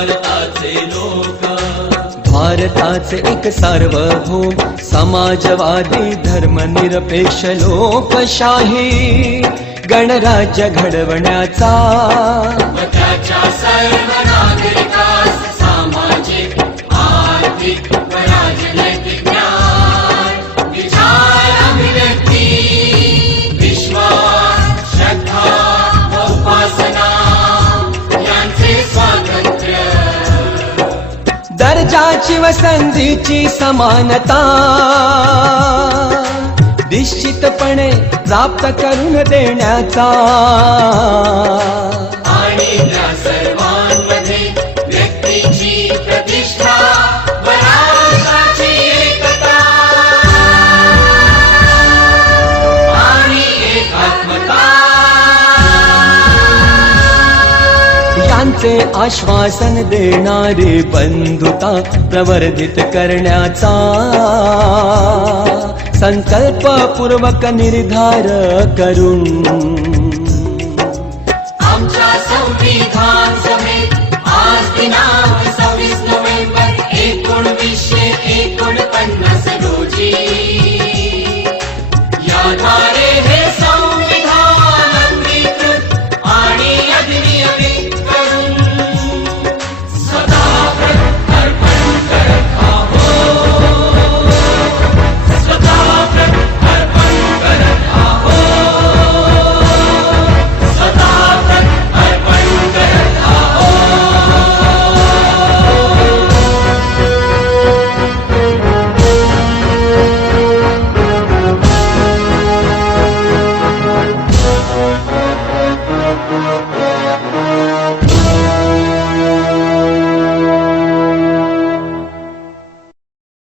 भारताचे लोक, भारताचे एक सार्वभौम समाजवादी धर्मनिरपेक्ष लोकशाही गणराज्य घडवण्याचा व त्याच्या सर्व नागरिकास सामाजिक आर्थिक व राजनैतिक न्याय, विचार अभिव्यक्ती, विश्वास, श्रद्धा व उपासना यांचे स्वातंत्र्य, दर्जाची व संधीची समानता निश्चितपणे प्राप्त करून देण्याचा आणि त्या सर्वांमध्ये व्यक्तीची प्रतिष्ठा व राष्ट्राची एकता आणि एकात्मता यांचे आश्वासन देणारी बंधुता प्रवर्धित करण्याचा संकल्पपूर्वक निर्धार करून